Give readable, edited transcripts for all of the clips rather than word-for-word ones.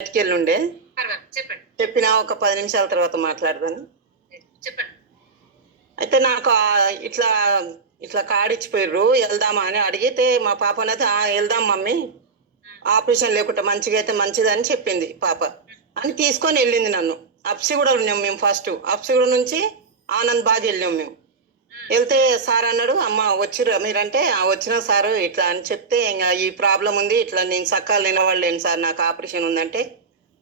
బయటికి వెళ్ళుండే చెప్పండి. చెప్పిన ఒక 10 నిమిషాల తర్వాత మాట్లాడదాను. చెప్పండి. అయితే నాకు ఇట్లా ఇట్లా కార్డు ఇచ్చిపోయారు, వెళ్దామా అని అడిగితే మా పాప అనేది వెళ్దాం మమ్మీ, ఆపరేషన్ లేకుండా మంచిగా అయితే మంచిదని చెప్పింది పాప అని తీసుకొని వెళ్ళింది నన్ను. అప్సిగూడ ఉన్నాం మేము, ఫస్ట్ అప్సిగూడ నుంచి ఆనంద్ బాగ్ వెళ్ళాం మేము. వెళ్తే సార్ అన్నాడు, అమ్మ వచ్చిర్రు మీరంటే వచ్చిన సారు ఇట్లా అని చెప్తే ఇంకా ఈ ప్రాబ్లం ఉంది, ఇట్లా నేను సకాలు నిలబడలేను సార్, నాకు ఆపరేషన్ ఉందంటే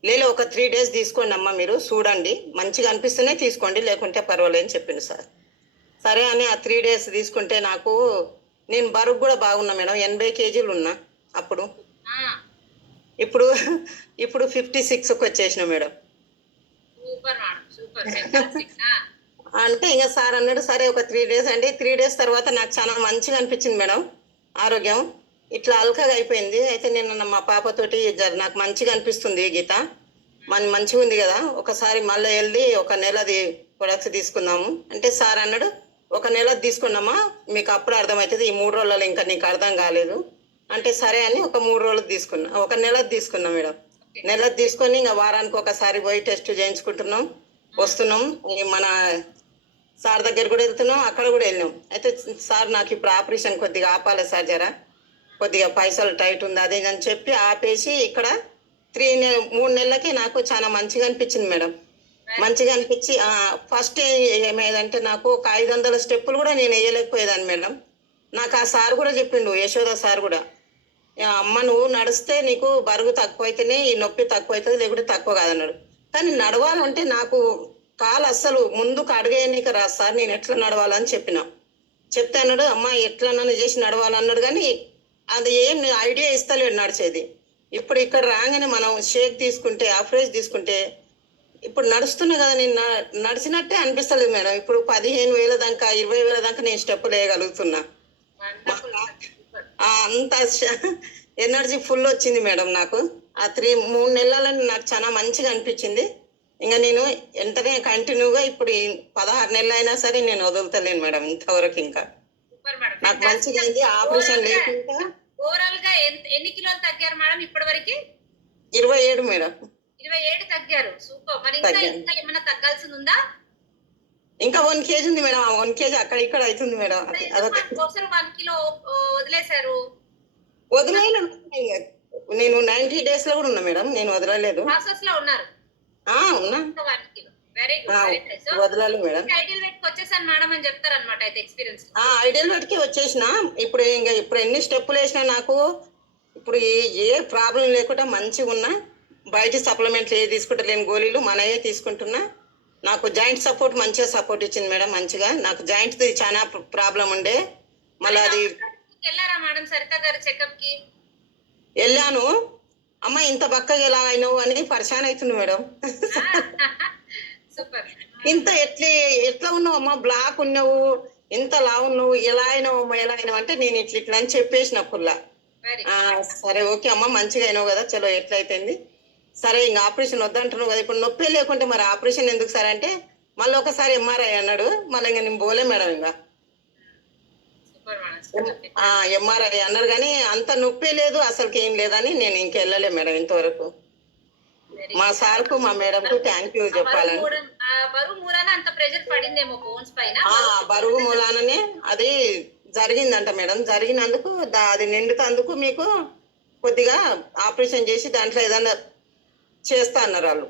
లేదు ఒక 3 days తీసుకోండి అమ్మ, మీరు చూడండి మంచిగా అనిపిస్తేనే తీసుకోండి, లేకుంటే పర్వాలేదని చెప్పింది సార్. సరే అని ఆ 3 days తీసుకుంటే నాకు నేను బరువు కూడా బాగున్నా మేడం, 80 kgs ఉన్నా అప్పుడు. ఇప్పుడు ఇప్పుడు 56కి వచ్చేసిన మేడం. అంటే ఇంకా సార్ అన్నాడు సరే ఒక 3 days అండి. 3 days తర్వాత నాకు చాలా మంచిగా అనిపించింది మేడం, ఆరోగ్యం ఇట్లా అల్కగా అయిపోయింది. అయితే నేను మా పాపతోటి నాకు మంచిగా అనిపిస్తుంది గీత, మంచిగా ఉంది కదా, ఒకసారి మళ్ళీ వెళ్ళి ఒక నెలది ప్రొడక్ట్స్ తీసుకుందాము అంటే సార్ అన్నాడు ఒక నెల తీసుకున్నామా మీకు అప్పుడు అర్థమవుతుంది, ఈ 3 రోజులలో ఇంకా నీకు అర్థం కాలేదు అంటే సరే అని ఒక 3 రోజులు తీసుకున్నా, ఒక నెలది తీసుకున్నాం మేడం. నెలది తీసుకొని ఇంకా వారానికి ఒకసారి పోయి టెస్ట్ చేయించుకుంటున్నాం వస్తున్నాం. మన సార్ దగ్గర కూడా వెళ్తున్నాం, అక్కడ కూడా వెళ్ళాం. అయితే సార్ నాకు ఇప్పుడు ఆపరేషన్ కొద్దిగా ఆపాలి సార్, జరా కొద్దిగా పైసలు టైట్ ఉంది అది అని చెప్పి ఆపేసి ఇక్కడ 3 నెలలకి నాకు చాలా మంచిగా అనిపించింది మేడం. మంచిగా అనిపించి ఫస్ట్ ఏమేదంటే నాకు ఒక 500 స్టెప్పులు కూడా నేను వేయలేకపోయేదాన్ని మేడం. నాకు ఆ సార్ కూడా చెప్పిండు, యశోద సార్ కూడా, అమ్మ నువ్వు నడిస్తే నీకు బరువు తక్కువ అయితేనే ఈ నొప్పి తక్కువ అవుతుంది, లేకుంటే తక్కువ కాదన్నాడు. కానీ నడవాలంటే నాకు కాలు అస్సలు ముందుకు అడగేయనీక రాదు సార్, నేను ఎట్లా నడవాలని చెప్తే అన్నాడు అమ్మ ఎట్లన్నా చేసి నడవాలన్నాడు. కానీ అది ఏం ఐడియా ఇస్తలేడు నడిచేది. ఇప్పుడు ఇక్కడ రాగానే మనం షేక్ తీసుకుంటే ఆఫ్రేజ్ తీసుకుంటే ఇప్పుడు నడుస్తున్నా కదా, నేను నడిచినట్టే అనిపిస్తలేదు మేడం. ఇప్పుడు 15,000 దాకా 20,000 దాకా నేను స్టెప్పులు వేయగలుగుతున్నా. అంత ఎనర్జీ ఫుల్ వచ్చింది మేడం నాకు. ఆ 3 నెలలని నాకు చాలా మంచిగా అనిపించింది. ఇంకా నేను వెంటనే కంటిన్యూగా ఇప్పుడు 16 నెలలు అయినా సరే నేను వదులుతలేను మేడం ఇంతవరకు. ఇంకా నాకు మంచిగా అయింది ఆపరేషన్ లేకుండా. ఓవరాల్ గా ఎన్ని కిలోలు తగ్గారు మేడం ఇప్పటి వరకు? 27 మేడం. 27 తగ్గారు, సూపర్. మరి ఇంకా ఏమైనా తగ్గాల్సింది ఉందా? ఇంకా 1 kg ఉంది మేడం, 1 kg అక్కడ ఇక్కడ అవుతుంది మేడం. అదొక 1 కిలో వదిలేశారు? వదిలేదు, నేను 90 days లో కూడా ఉన్నా మేడం, నేను వదలలేదు. ప్రాసెస్ లో ఉన్నారు? ఉన్నా. Very good. వదలాలి మేడం. ఐడియల్ వెయిట్ కి వచ్చేసాను మేడం అని చెప్తారన్నమాట అయితే ఎక్స్పీరియన్స్. ఐడియల్ వెయిట్ కి వచ్చేసిన. ఇప్పుడు ఎన్ని స్టెప్పులు వేసినా నాకు ఇప్పుడు ఏ ప్రాబ్లం లేకుండా మంచిగా ఉన్నా. బయట సప్లిమెంట్లు ఏ తీసుకుంటలేను, గోళీలు మనయే తీసుకుంటున్నా. నాకు జాయింట్ సపోర్ట్ మంచిగా సపోర్ట్ ఇచ్చింది మేడం. మంచిగా నాకు జాయింట్ చాలా ప్రాబ్లం ఉండే, మళ్ళీ అది వెళ్ళారా మేడం సరిత గారు చెకప్ కి? వెళ్ళాను. అమ్మ ఇంత బక్కగా ఎలా అయినావు అని పరిశాన్ అవుతుంది మేడం. ఇంత ఎట్లా ఉన్నావు అమ్మ, బ్లాక్ ఉన్నావు, ఇంత లా ఉన్నావు, ఎలా అయినావు అంటే నేను ఇట్లా అని చెప్పేసిన పుల్లా. సరే ఓకే అమ్మ మంచిగా అయినావు కదా, చలో ఎట్లయిపోయింది సరే ఇంకా ఆపరేషన్ వద్దంటున్నావు కదా, ఇప్పుడు నొప్పి లేకుంటే మరి ఆపరేషన్ ఎందుకు సార్ అంటే మళ్ళీ ఒకసారి MRI అన్నాడు. మళ్ళీ ఇంకా నేను పోలే మేడం. ఇంకా MRI అన్నారు కానీ అంత నొప్పి లేదు అసలుకి ఏం లేదని నేను ఇంకెళ్ళలే మేడం ఇంతవరకు. మా సార్కు మా మేడంకు థ్యాంక్ యూ చెప్పాలని. బరువు మూలాననే అది జరిగిందంట మేడం. జరిగినందుకు అది నిండుతందుకు మీకు కొద్దిగా ఆపరేషన్ చేసి దాంట్లో ఏదన్నా చేస్తా అన్నారు వాళ్ళు.